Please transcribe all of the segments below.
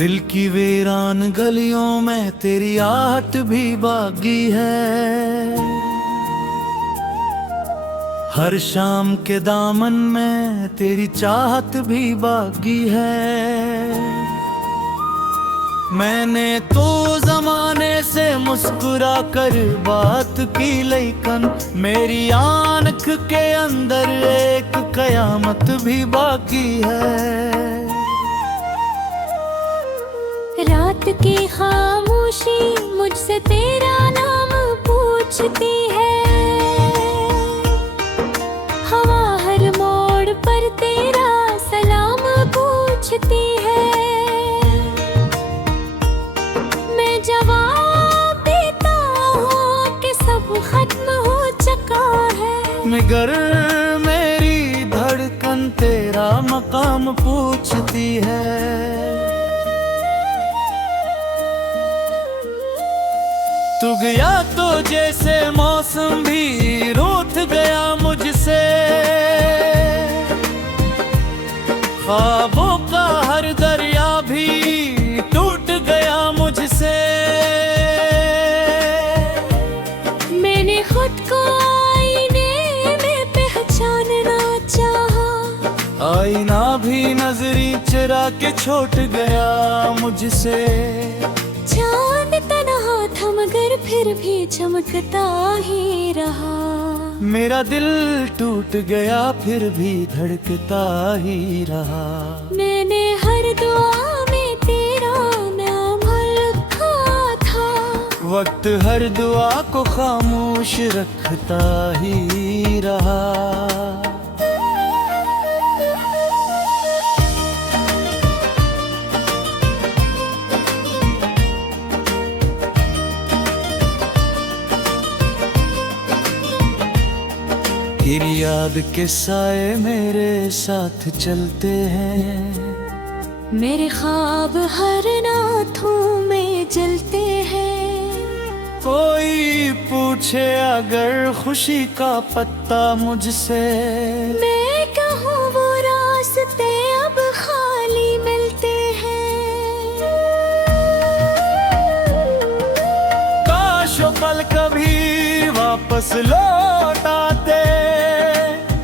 दिल की वीरान गलियों में तेरी आहट भी बागी है। हर शाम के दामन में तेरी चाहत भी बागी है। मैंने तो जमाने से मुस्कुरा कर बात की, लेकिन मेरी आंख के अंदर एक कयामत भी बाकी है। रात की खामोशी मुझसे तेरा नाम पूछती है। हवा हर मोड़ पर तेरा सलाम पूछती है। मैं जवाब देता हूँ कि सब खत्म हो चुका है, मगर मेरी धड़कन तेरा मकाम पूछती है। तू गया तो जैसे मौसम भी रूठ गया मुझसे। ख्वाबों का हर दरिया भी टूट गया मुझसे। मैंने खुद को आईने में पहचानना चाहा, आईना भी नजरी चुरा के छोड़ गया मुझसे। चांद तन्हा था मगर फिर भी चमकता ही रहा। मेरा दिल टूट गया फिर भी धड़कता ही रहा। मैंने हर दुआ में तेरा नाम लिखा था, वक्त हर दुआ को खामोश रखता ही रहा। फिर याद के साए मेरे साथ चलते हैं। मेरे ख्वाब हर नाथों में जलते हैं। कोई पूछे अगर खुशी का पत्ता मुझसे, मैं कहूँ वो रास्ते अब खाली मिलते हैं। काश वो पल कभी वापस लौट आते,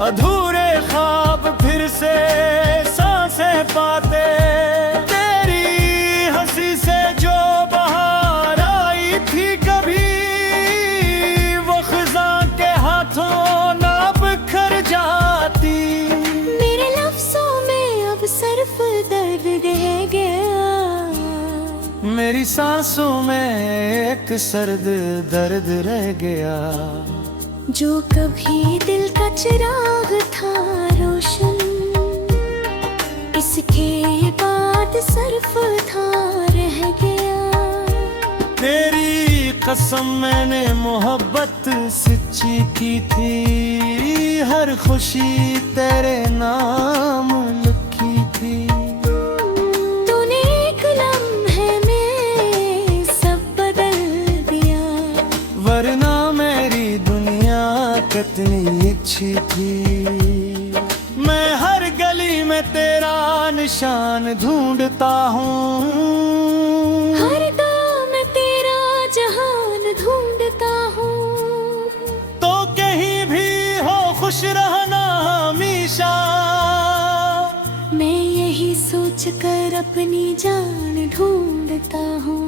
अधूरे ख्वाब फिर से सांसें पाते। तेरी हंसी से जो बहार आई थी कभी, वो खिज़ां के हाथों ना बिखर जाती। मेरे लफ्ज़ों में अब सिर्फ दर्द रह गया, मेरी सांसों में एक सर्द दर्द रह गया। जो कभी दिल का चिराग था रोशन, इसके बाद सिर्फ था रह गया। तेरी कसम मैंने मोहब्बत सच्ची की थी, हर खुशी तेरे नाम लिखी थी। तूने एक लम्हे में सब बदल दिया, वरना मेरी दुनिया कितनी अच्छी थी। मैं हर गली में तेरा निशान ढूंढता हूँ, हर दम में तेरा जहान ढूंढता हूँ। तो कहीं भी हो खुश रहना हमेशा। मैं यही सोच कर अपनी जान ढूंढता हूँ।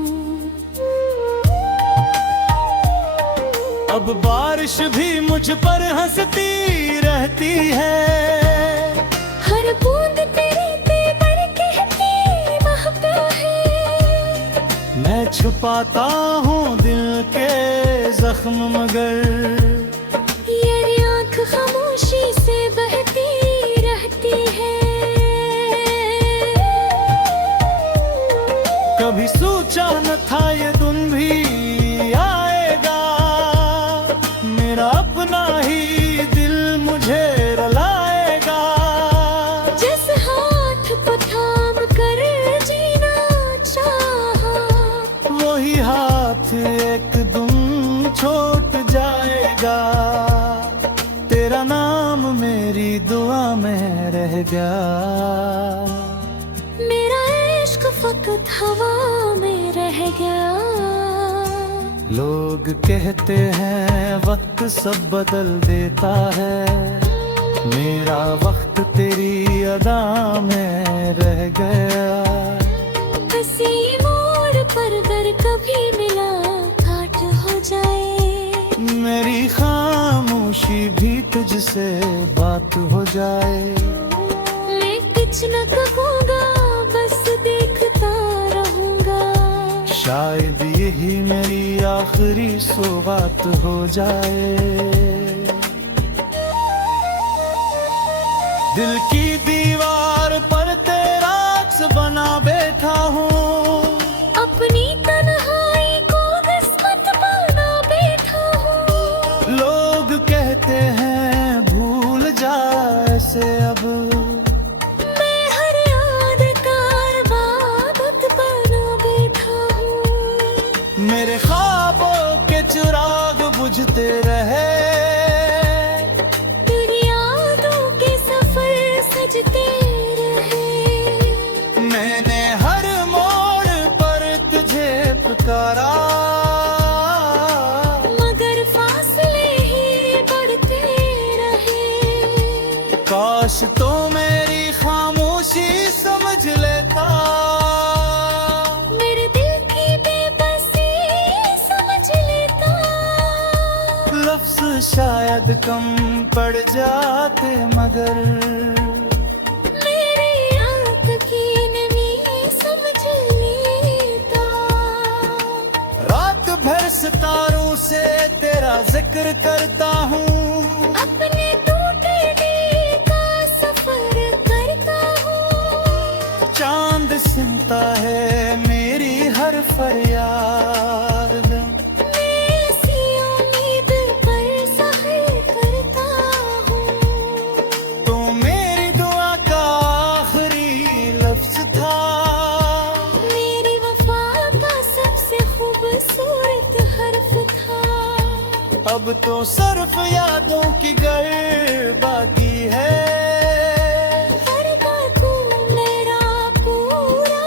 अब बारिश भी मुझ पर हंसती रहती है। हर बूंद तेरे तेवर कहती महका है। मैं छुपाता हूँ दिल के जख्म, मगर ये आँख खामोशी से बहती रहती है। कभी सोचा न था ये दिन भी आएगा। मेरा अपना ही दिल मुझे रुलाएगा। जिस हाथ को थाम कर जीना चाहा, वही हाथ एक दिन छूट जाएगा। तेरा नाम मेरी दुआ में रह गया। मेरा इश्क फकत वक्त हवा में रह गया। लोग कहते हैं वक्त सब बदल देता है, मेरा वक्त तेरी अदा में रह गया। किसी मोड़ पर अगर कभी मिला काट हो जाए, मेरी खामोशी भी तुझसे बात हो जाए। मैं कुछ न कहूँगा, बस देखता रहूँगा। शायद यही मेरी आखिरी सौगात हो जाए। दिल की दीवार पर तेरा अक्स बना बैठा हूँ, अपनी तन्हाई को किस्मत बना बैठा हूँ। लोग कहते हैं भूल जा ऐसे अब, मैं हर याद का इबादत बना बैठा हूँ। मेरे ख्वाबों के चिराग बुझते रहे, तेरी यादों के सफर सजते रहे। मैंने हर मोड़ पर तुझे पुकारा, मगर फासले ही बढ़ते रहे। काश तो मेरी खामोशी समझ लेता, मेरे दिल की बेबसी समझ लेता। लफ्ज़ शायद कम पड़ जाते मगर मेरी याद की नमी समझ लेता। रात भर सितारों से तेरा जिक्र करता हूँ, अपने टूटे दिल का सफर करता हूँ। चांद सुनता है मेरी हर फरियाद। मैं ऐसी उम्मीद पर सहर करता हूँ। तो मेरी दुआ का आखिरी लफ्ज था, मेरी वफा का सबसे खूबसूरत हर्फ था। अब तो सिर्फ यादों की गर बाकी है। करता तू मेरा पूरा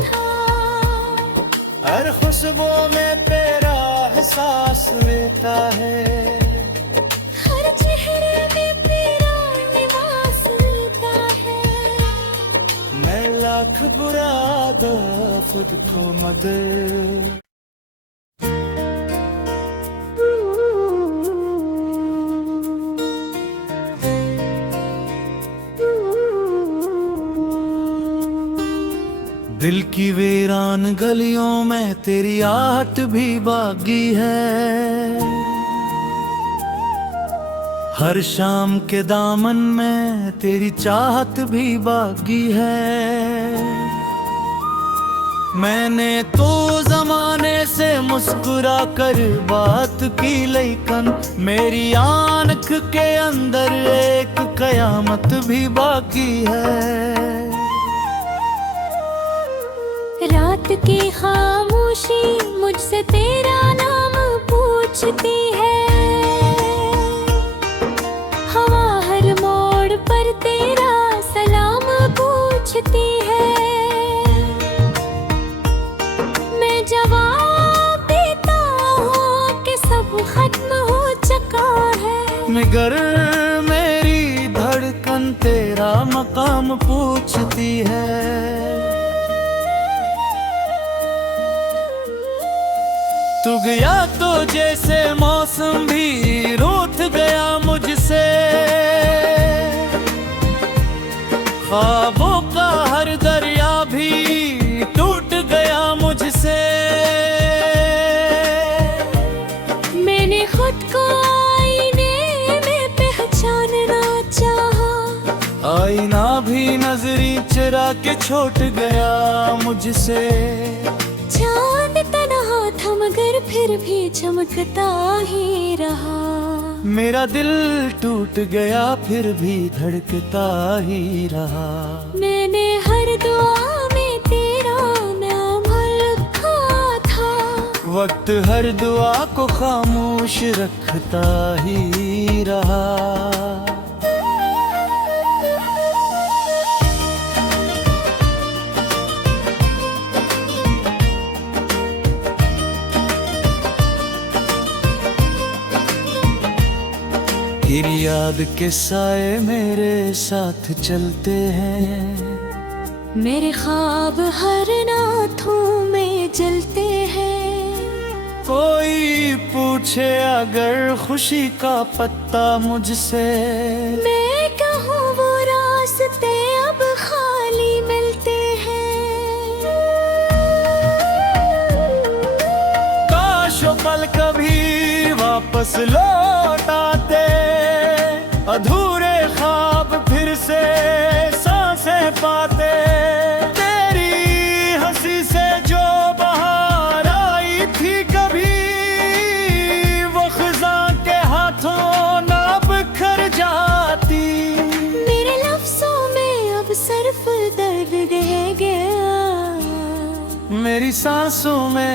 था। हर खुशबू में तेरा एहसास रहता है, हर चेहरे में तेरा निवास मिलता है। मैं लाख बुरा दो खुद को मगर दिल की वीरान गलियों में तेरी आहट भी बागी है। हर शाम के दामन में तेरी चाहत भी बागी है। मैंने तो जमाने से मुस्कुरा कर बात की, लेकिन मेरी आंख के अंदर एक कयामत भी बाकी है। रात की खामोशी मुझसे तेरा नाम पूछती है। हवा हर मोड़ पर तेरा सलाम पूछती है। मैं जवाब देता हूँ कि सब खत्म हो चुका है। मगर मेरी धड़कन तेरा मकाम पूछती है। तू गया तो जैसे मौसम भी रूठ गया मुझसे, ख्वाबों का हर दरिया भी टूट गया मुझसे। मैंने खुद को आईने में पहचानना चाहा, आईना भी नजरी चुरा के छोड़ गया मुझसे। चांद तन्हा था मगर फिर भी चमकता ही रहा। मेरा दिल टूट गया फिर भी धड़कता ही रहा। मैंने हर दुआ में तेरा नाम लिखा था। वक्त हर दुआ को खामोश रखता ही रहा। फिर याद के साए मेरे साथ चलते हैं। मेरे ख्वाब हर नाथों में जलते हैं। कोई पूछे अगर खुशी का पत्ता मुझसे, मैं कहूँ वो रास्ते अब खाली मिलते हैं। काश वो पल कभी वापस लौट आते, अधूरे ख्वाब फिर से सांसें पाते। तेरी हंसी से जो बहार आई थी कभी, वो खिज़ां के हाथों ना बिखर जाती। मेरे लफ्ज़ों में अब सिर्फ दर्द रह गया। मेरी सांसों में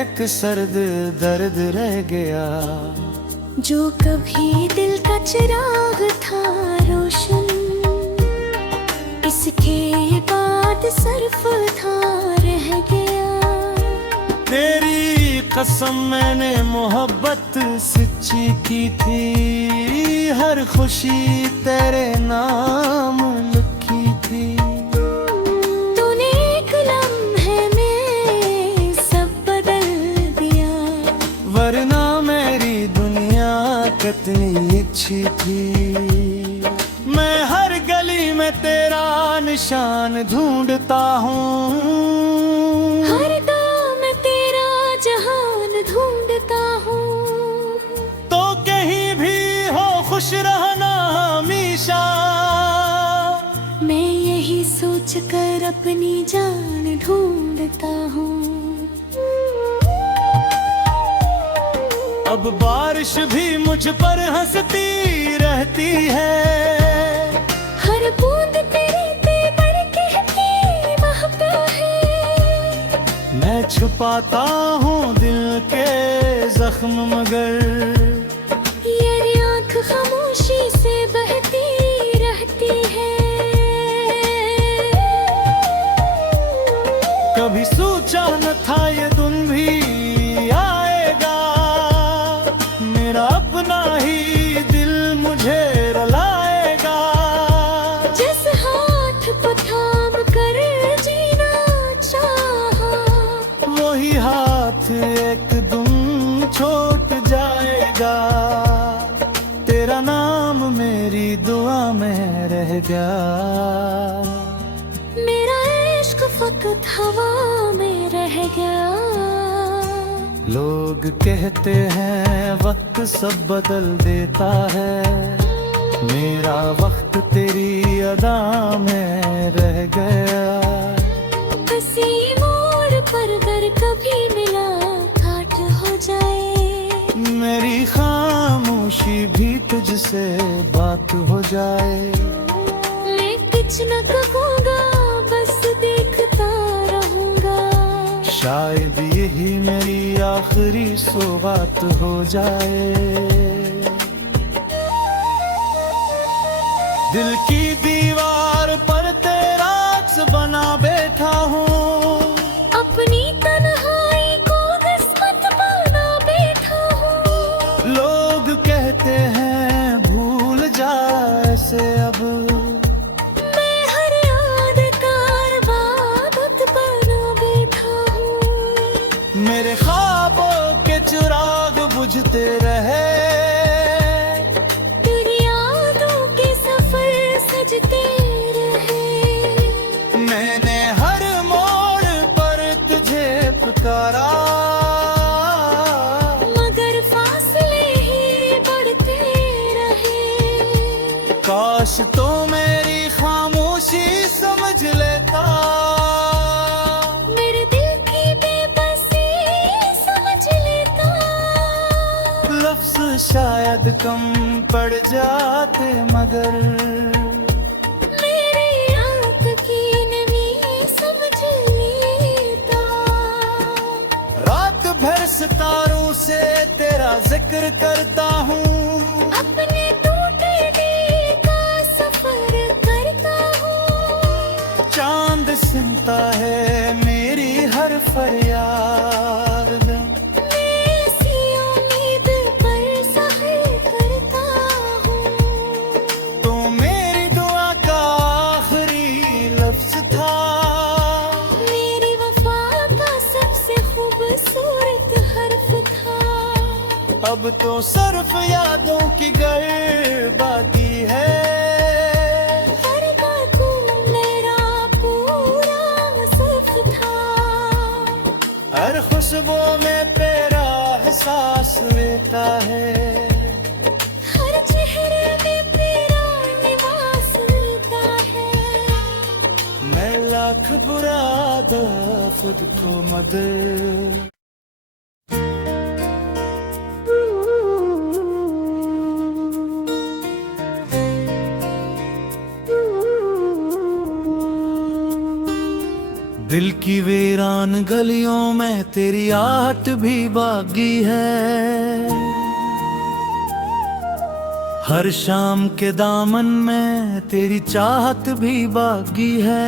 एक सर्द दर्द रह गया। जो कभी दिल का चिराग था रोशन, इसके बाद सिर्फ था रह गया। तेरी कसम मैंने मोहब्बत सच्ची की थी, हर खुशी तेरे नाम लिखी थी। तूने एक लम्हे में सब बदल दिया, वरना मेरी दुनिया कितनी अच्छी थी। मैं हर गली में तेरा निशान ढूंढता हूँ, हर दम तेरा जहान ढूंढता हूँ। तो कहीं भी हो खुश रहना हमेशा। मैं यही सोच कर अपनी जान ढूंढता हूँ। अब बारिश भी मुझ पर हंसती रहती है, हर बूंद तेरे तेवर कहती महका है। मैं छुपाता हूँ दिल के जख्म मगर ये आँख खामोशी से बहती रहती है। कभी सोचा न था ये दिन भी आएगा, मेरा अपना ही दिल मुझे रुलाएगा। जिस हाथ को थाम कर जीना चाहा, वही हाथ एक दिन छूट जाएगा। तेरा नाम मेरी दुआ में रह गया। मेरा इश्क फकत हवा में रह गया। लोग कहते हैं वक्त सब बदल देता है, मेरा वक्त तेरी अदा में रह गया। किसी मोड़ पर अगर कभी मुलाकात हो जाए, मेरी खामोशी भी तुझसे बात हो जाए। मैं कुछ न कहूँगा, बस देखता रहूँगा। शायद यही मेरी आखिरी सौगात हो जाए। दिल की दीवार पर तेरा अक्स बना बैठा हूँ, अपनी तन्हाई को किस्मत बना बैठा हूँ। लोग कहते हैं भूल जा ऐसे अब, मैं हर याद का इबादत बना बैठा हूँ। मेरे ख्वाबों के चिराग बुझते रहे, तेरी यादों के सफर सजते रहे। मैंने हर मोड़ पर तुझे पुकारा, मगर फासले ही बढ़ते रहे। काश तो मेरी खामोशी समझ लेता, मेरे दिल की बेबसी समझ लेता। लफ्ज़ शायद कम पड़ जाते मगर मेरी आँख की नमी समझ लेता। रात भर सितारों से तेरा जिक्र करता हूँ, अपने टूटे दिल का सफर करता हूँ। चांद सुनता है मेरी हर फरियाद। मैं ऐसी उम्मीद पर सहर करता अब तो सिर्फ यादों की बर्बादी है। तू मेरा पूरा सिर्फ था, हर खुशबू में तेरा एहसास रहता है, हर चेहरे में तेरा निवास मिलता है। मैं लाख बुरा खुद को मदद। दिल की वीरान गलियों में तेरी आहट भी बागी है, हर शाम के दामन में तेरी चाहत भी बागी है।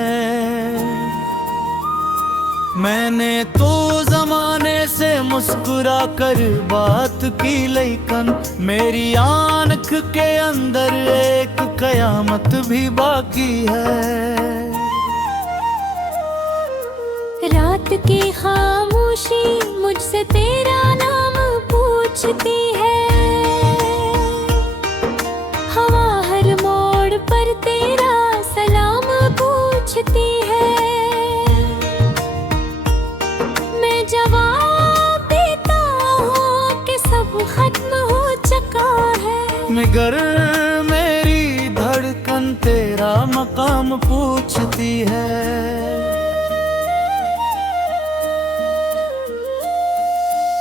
मैंने तो जमाने से मुस्कुरा कर बात की, लेकिन मेरी आंख के अंदर एक कयामत भी बाकी है। रात की खामोशी मुझसे तेरा नाम पूछती है, हवा हर मोड़ पर तेरा सलाम पूछती है। मैं जवाब देता हूँ कि सब खत्म हो चुका है, मगर मेरी धड़कन तेरा मकाम पूछती है।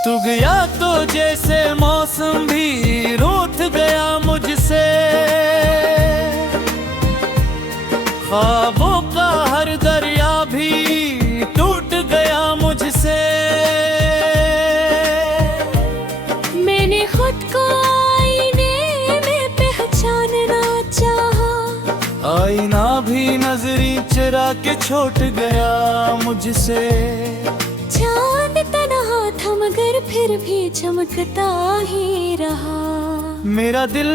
तू गया तो जैसे मौसम भी रूठ गया मुझसे, ख्वाबों का हर दरिया भी टूट गया मुझसे। मैंने खुद को आईने में पहचानना चाहा, आईना भी नजरी चुरा के छोड़ गया मुझसे। चांद तन्हा था मगर फिर भी चमकता ही रहा, मेरा दिल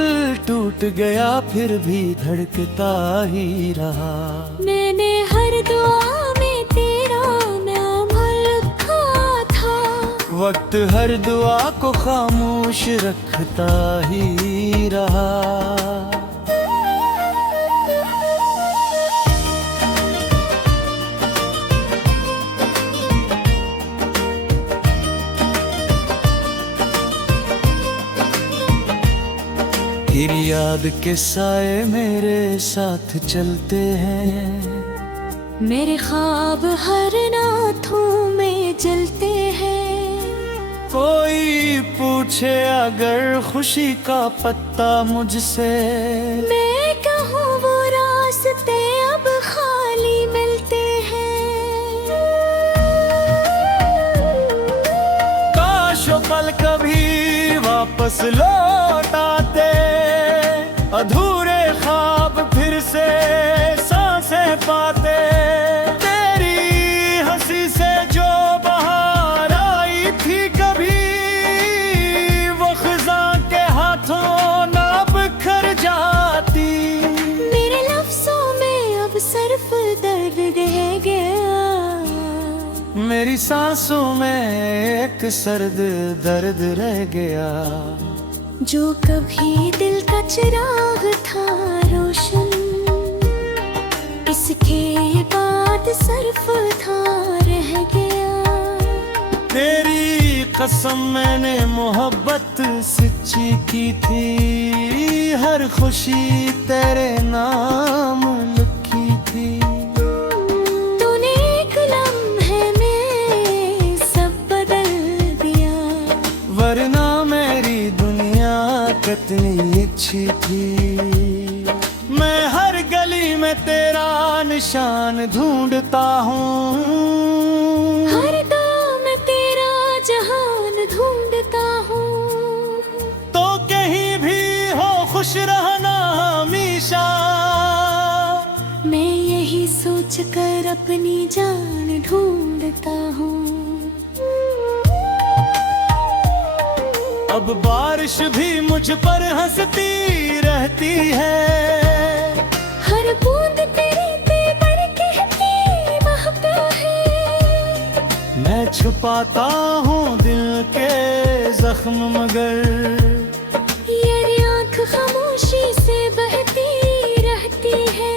टूट गया फिर भी धड़कता ही रहा। मैंने हर दुआ में तेरा नाम लिखा था, वक्त हर दुआ को खामोश रखता ही रहा। फिर याद के साए मेरे साथ चलते हैं, मेरे ख्वाब हर नाथों में जलते हैं। कोई पूछे अगर खुशी का पत्ता मुझसे, मैं कहूँ वो रास्ते अब खाली मिलते हैं। काश वो पल कभी वापस लौट आते, अधूरे ख्वाब फिर से सांसें पाते। तेरी हंसी से जो बहार आई थी कभी, वो खिज़ां के हाथों ना बिखर जाती। मेरे लफ्ज़ों में अब सिर्फ दर्द रह गया, मेरी सांसों में एक सर्द दर्द रह गया। जो कभी दिल का चिराग था रोशन, इसके बाद सिर्फ था रह गया। तेरी कसम मैंने मोहब्बत सच्ची की थी, हर खुशी तेरे नाम लिखी थी। तूने एक लम्हे में सब बदल दिया, वरना मेरी दुनिया कितनी अच्छी थी। मैं हर गली में तेरा निशान ढूंढता हूँ, हर दम में तेरा जहान ढूंढता हूँ। तो कहीं भी हो खुश रहना हमेशा। मैं यही सोच कर अपनी जान ढूंढता हूँ। अब बारिश भी मुझ पर हंसती रहती है, हर बूंद तेरी तेवर कहती महकता है। मैं छुपाता हूँ दिल के जख्म जख्म मगर ये आँख खामोशी से बहती रहती है।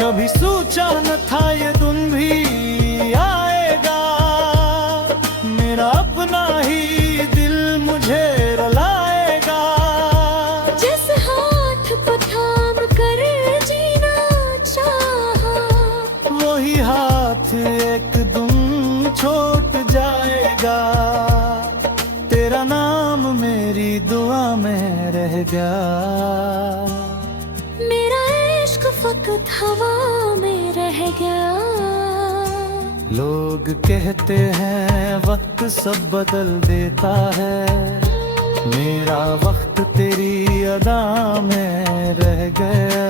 कभी सोचा न था ये दिन भी आएगा, मेरा अपना ही दिल मुझे रुलाएगा। जिस हाथ को थाम कर जीना चाहा, वही हाथ एक दिन छूट जाएगा। तेरा नाम मेरी दुआ में रह गया। मेरा इश्क फकत हवा में रह गया। लोग कहते हैं वक्त सब बदल देता है, मेरा वक्त तेरी अदा में रह गया।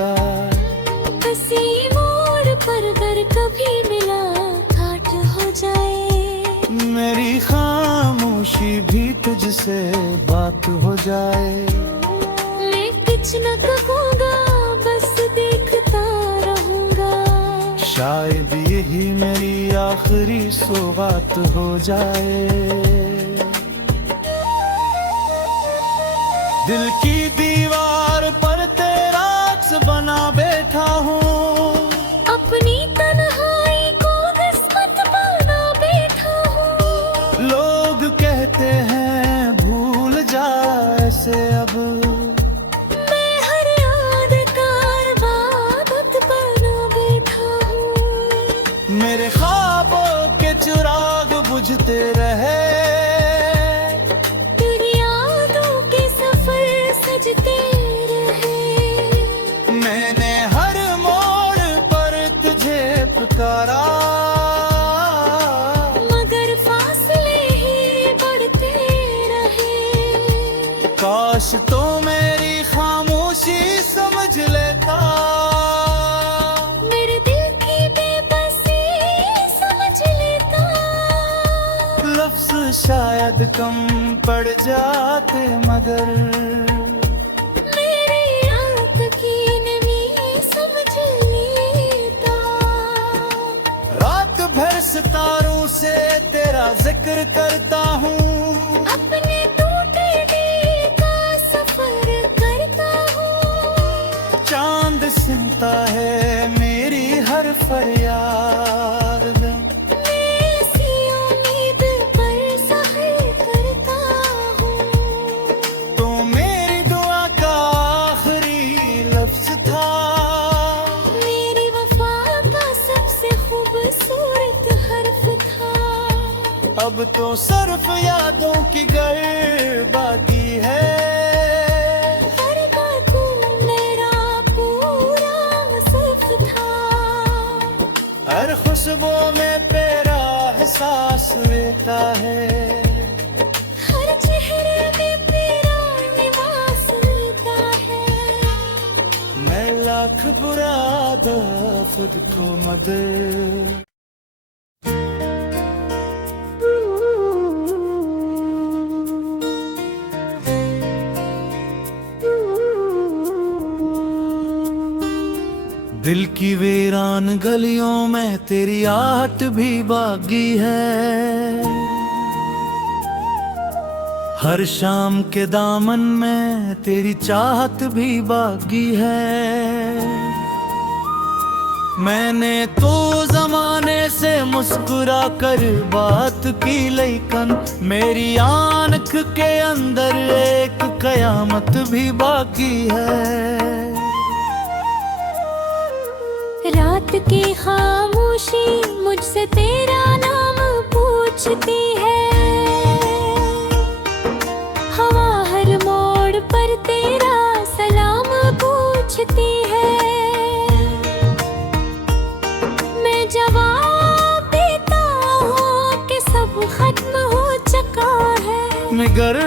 किसी मोड़ पर अगर कभी मुलाकात हो जाए, मेरी खामोशी भी तुझसे बात हो जाए। मैं कुछ न कहूँगा, बस देखता रहूँगा। शायद यही मेरी आखिरी सौगात हो जाए। दिल की दीवार पर तेरा अक्स बना बैठा हूँ, अपनी तन्हाई को किस्मत बना बैठा हूँ। लोग कहते हैं भूल जा ऐसे अब, मैं हर यादगार इबादत बना बैठा हूँ। मेरे ख्वाबों के चिराग बुझते रहे, तेरी यादों के सफर सजते रहे। मैंने हर मोड़ पर तुझे पुकारा, मगर फासले ही बढ़ते रहे। काश तो मेरी खामोशी समझ लेता, मेरे दिल की बेबसी समझ लेता। लफ्ज शायद कम पड़ जाते मगर मेरी आँख की नमी समझ लेता। रात भर सितारों से तेरा जिक्र करता हूँ, अपने टूटे दिल का सफर करता हूँ। चांद सुनता है मेरी हर फरियाद। मैं इसी उम्मीद पर सहर करता हूँ। तो मेरी दुआ का आखिरी लफ्ज था, मेरी वफा का सबसे खूबसूरत हर्फ था। अब तो सिर्फ यादों की गर बाकी है। हर बातू मेरा पूरा सिर्फ था। हर खुशबू में तेरा एहसास रहता है, हर चेहरे में तेरा निवास रहता है। मैं लाख बुरा दो खुद को मदद। दिल की वीरान गलियों में तेरी आहट भी बागी है। हर शाम के दामन में तेरी चाहत भी बागी है। मैंने तो जमाने से मुस्कुरा कर बात की, लेकिन मेरी आँख के अंदर एक कयामत भी बाकी है। रात की खामोशी मुझसे तेरा नाम पूछती है। हवा हर मोड़ पर तेरा सलाम पूछती है। मैं जवाब देता हूँ कि सब खत्म हो चुका है, मगर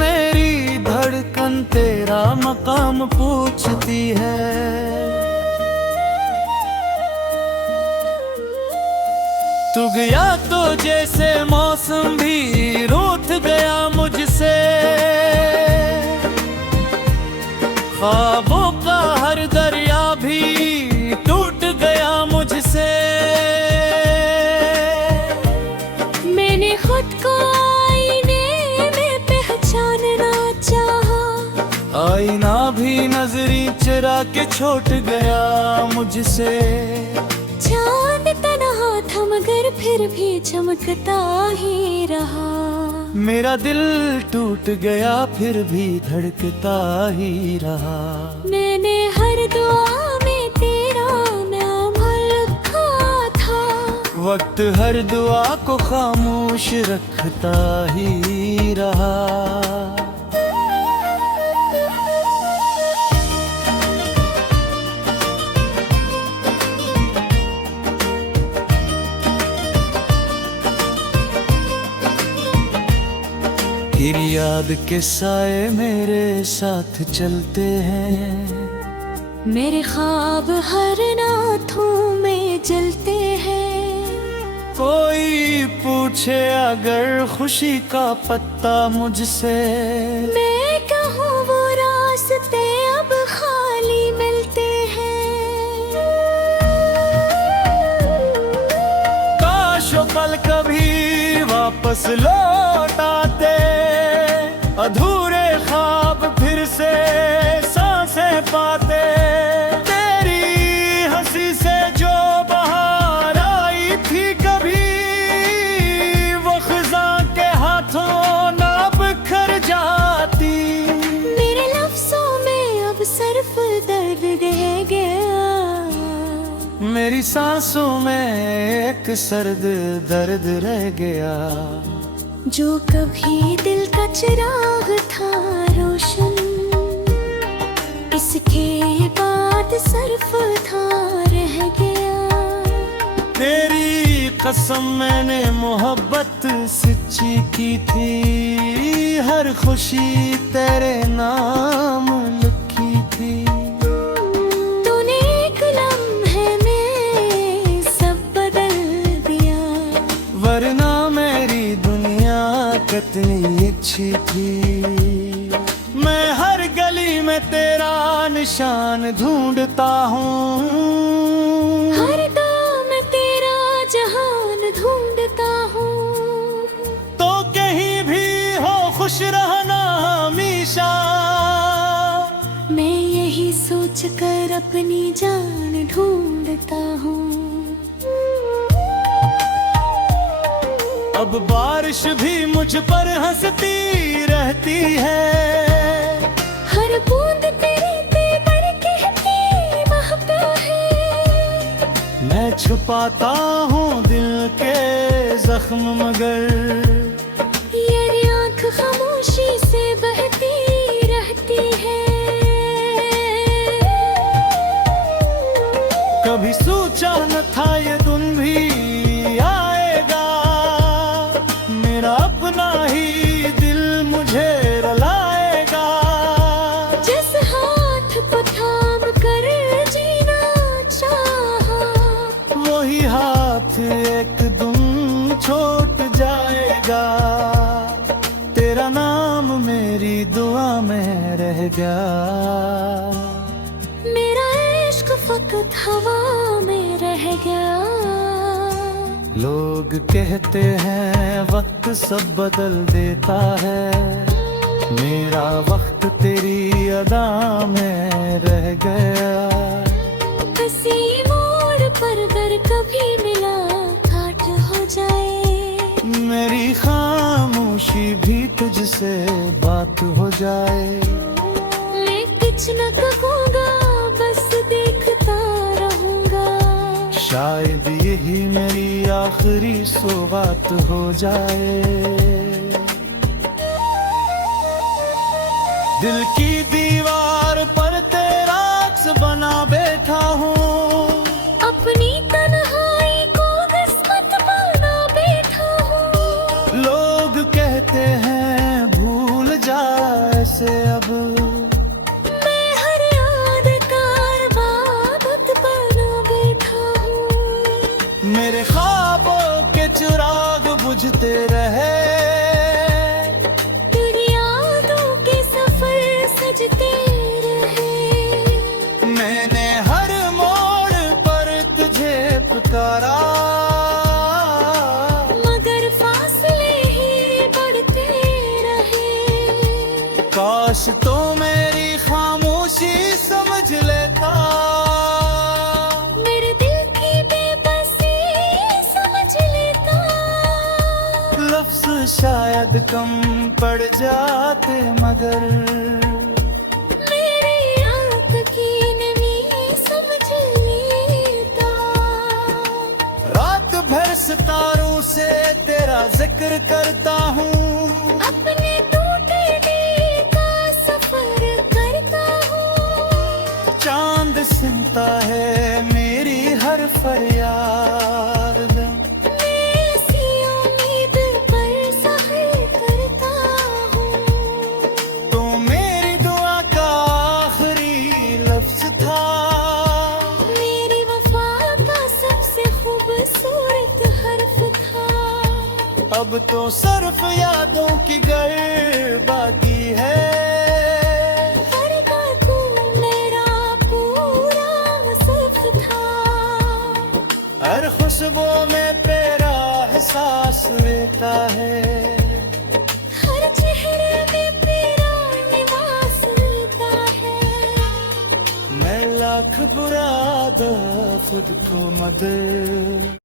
मेरी धड़कन तेरा मकाम पूछती है। तू गया तो जैसे मौसम भी रूठ गया मुझसे, ख्वाबों का हर दरिया भी टूट गया मुझसे। के छूट गया मुझसे। चांद तन्हा था मगर फिर भी चमकता ही रहा। मेरा दिल टूट गया फिर भी धड़कता ही रहा। मैंने हर दुआ में तेरा नाम लिखा था। वक्त हर दुआ को खामोश रखता ही रहा। फिर याद के साए मेरे साथ चलते हैं। मेरे ख्वाब हर नाथों में जलते हैं। कोई पूछे अगर खुशी का पत्ता मुझसे, मैं कहूँ वो रास्ते अब खाली मिलते हैं। काश वो पल कभी वापस लौट आते, अधूरे ख्वाब फिर से सांसें पाते। तेरी हंसी से जो बहार आई थी कभी, वो खिज़ां के हाथों ना बिखर जाती। मेरे लफ्ज़ों में अब सिर्फ दर्द रह गया। मेरी सांसों में एक सर्द दर्द रह गया। जो कभी दिल का चिराग था रोशन, इसके बाद सिर्फ था रह गया। तेरी कसम मैंने मोहब्बत सच्ची की थी। हर खुशी तेरे नाम लिखी थी। तूने एक लम्हे में सब बदल दिया। वरना मेरी दुनिया कितनी अच्छी थी। मैं हर गली में तेरा निशान ढूंढता हूँ। हर दम तेरा जहान ढूंढता हूँ। तो कहीं भी हो खुश रहना हमेशा। मैं यही सोच कर अपनी जान ढूंढता हूँ। अब बारिश भी मुझ पर हंसती रहती है। हर बूंद तेरे तेवर कहती महका है। मैं छुपाता हूँ दिल के जख्म मगर ये आँख खामोशी से बहती रहती है। कभी सोचा न था ये दिन भी आएगा। मेरा अपना ही दिल मुझे रुलाएगा। जिस हाथ को थाम कर जीना चाहा, वही हाथ एक दिन छूट जाएगा। तेरा नाम मेरी दुआ में रह गया। मेरा इश्क फकत हवा में रह गया। लोग कहते हैं वक्त सब बदल देता है। मेरा वक्त तेरी अदा में रह गया। किसी मोड़ पर अगर कभी मिला काट हो जाए। मेरी खामोशी भी तुझसे बात हो जाए। मैं कुछ न कहूँगा बस देखता रहूँगा। शायद यही मेरी आखिरी सौगात हो जाए। दिल की दीवार पर तेरा अक्स बना बैठा हूँ। अपनी तन्हाई को किस्मत बना बैठा हूँ। लोग कहते हैं भूल जा ऐसे अब। मैं हर यादगार बाबत बना बैठा हूँ। मेरे ख्वाबों के चिराग बुझते रहे। यादों के सफर सजते रहे। मैंने हर मोड़ पर तुझे पुकारा। मगर फासले ही बढ़ते रहे। काश तो मेरी खामोशी समझ लेता। लफ्ज शायद कम पड़ जाते मगर मेरी आंख की नमी समझ लेता। रात भर सितारों से तेरा जिक्र करता हूँ, अपने टूटे दिल का सफर करता हूँ। चांद सुनता है मेरी हर फरियाद, मैं ऐसी उम्मीद पर सहर करता हूँ। तो मेरी दुआ का आखिरी लफ्ज था, मेरी वफा का सबसे खूबसूरत हर्फ था। अब तो सिर्फ यादों की गर बाकी है। करता तू मेरा पूरा सिर्फ था। हर खुशबू में तेरा एहसास रहता है, हर चेहरे में तेरा निवास मिलता है। मैं लाख बुरा खुद को मदद